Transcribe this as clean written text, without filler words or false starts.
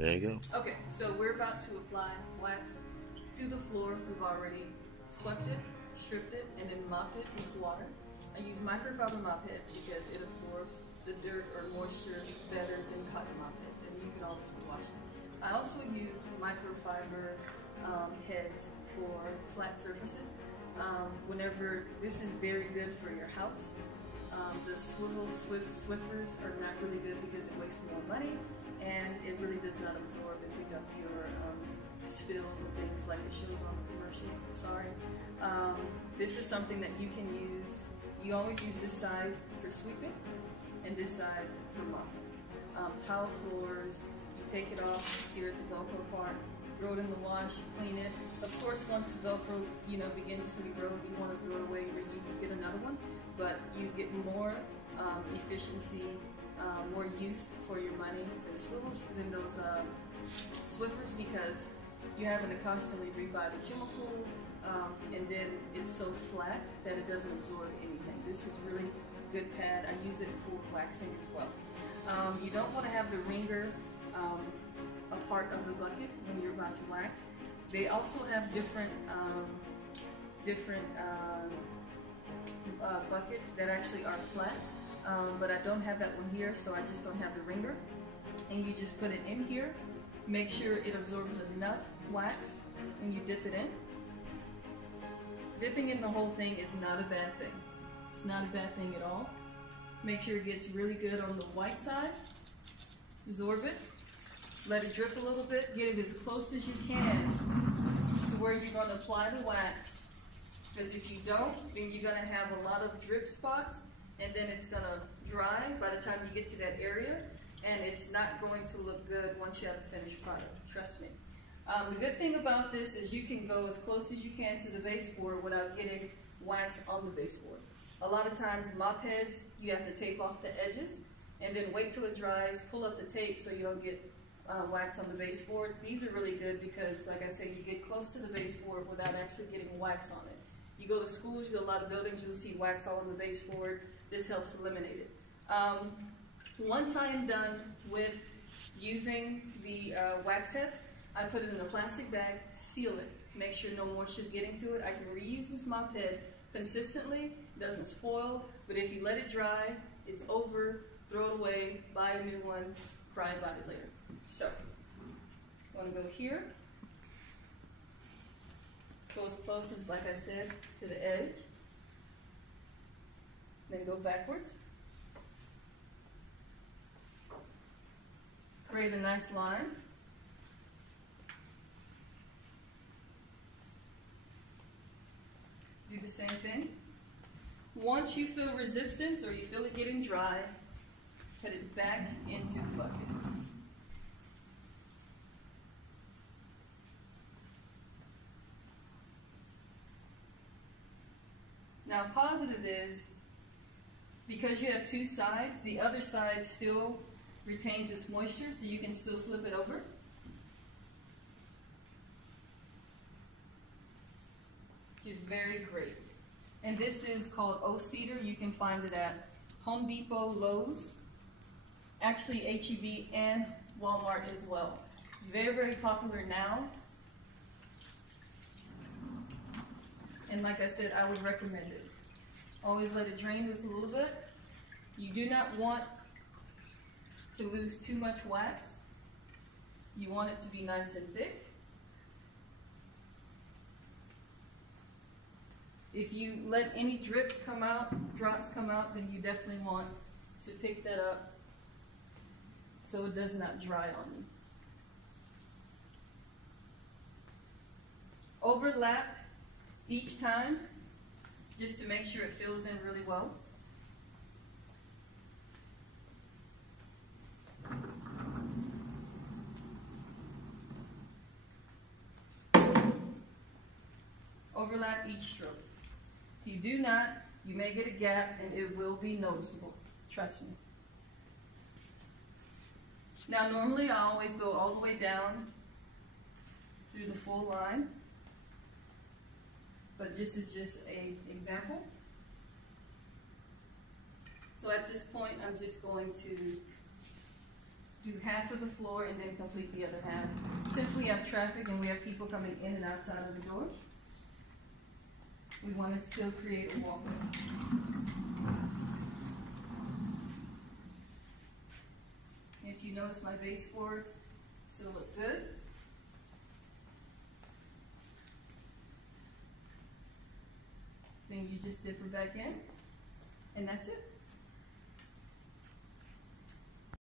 There you go. Okay, so we're about to apply wax to the floor. We've already swept it, stripped it, and then mopped it with water. I use microfiber mopheads because it absorbs the dirt or moisture better than cotton mopheads, and you can always wash them. I also use microfiber heads for flat surfaces. Whenever this is very good for your house. The swivel Swiffers are not really good because it wastes more money and it really does not absorb and pick up your spills and things like it shows on the commercial. Sorry. This is something that you can use. You always use this side for sweeping and this side for mopping. Tile floors, you take it off here at the Velcro part, throw it in the wash, clean it. Of course, once the Velcro begins to erode, you want to throw it away, reuse, get another one. But you get more efficiency, more use for your money with swivels than those Swiffers because you're having to constantly rebuy the chemical, and then it's so flat that it doesn't absorb anything. This is really good pad. I use it for waxing as well. You don't want to have the ringer a part of the bucket when you're about to wax. They also have different buckets that actually are flat, but I don't have that one here, so I just don't have the ringer. And you just put it in here, make sure it absorbs enough wax when you dip it in. Dipping in the whole thing is not a bad thing. It's not a bad thing at all. Make sure it gets really good on the white side. Absorb it. Let it drip a little bit. Get it as close as you can to where you're going to apply the wax. Because if you don't, then you're going to have a lot of drip spots, and then it's going to dry by the time you get to that area, and it's not going to look good once you have a finished product. Trust me. The good thing about this is you can go as close as you can to the baseboard without getting wax on the baseboard. A lot of times mop heads, you have to tape off the edges, and then wait till it dries, pull up the tape so you don't get wax on the baseboard. These are really good because, like I said, you get close to the baseboard without actually getting wax on it. You go to schools, you go to a lot of buildings, you'll see wax all on the baseboard. This helps eliminate it. Once I am done with using the wax head, I put it in a plastic bag, seal it, make sure no moisture is getting to it. I can reuse this mop head consistently, it doesn't spoil, but if you let it dry, it's over, throw it away, buy a new one, cry about it later. So, I'm going to go here. Go as close as, like I said, to the edge. Then go backwards. Create a nice line. Do the same thing. Once you feel resistance or you feel it getting dry, put it back into the bucket. Now, positive is, because you have two sides, the other side still retains its moisture, so you can still flip it over. Which is very great. And this is called O-cedar. You can find it at Home Depot, Lowe's, actually H-E-B and Walmart as well. It's very, very popular now. And like I said, I would recommend it. Always let it drain just a little bit. You do not want to lose too much wax. You want it to be nice and thick. If you let any drops come out, then you definitely want to pick that up so it does not dry on you. Overlap each time, just to make sure it fills in really well. Overlap each stroke. If you do not, you may get a gap and it will be noticeable. Trust me. Now normally I always go all the way down through the full line. But this is just an example. So at this point, I'm just going to do half of the floor and then complete the other half. Since we have traffic and we have people coming in and outside of the door, we want to still create a walkway. If you notice, my baseboards still look good. Then you just dip her back in, and that's it.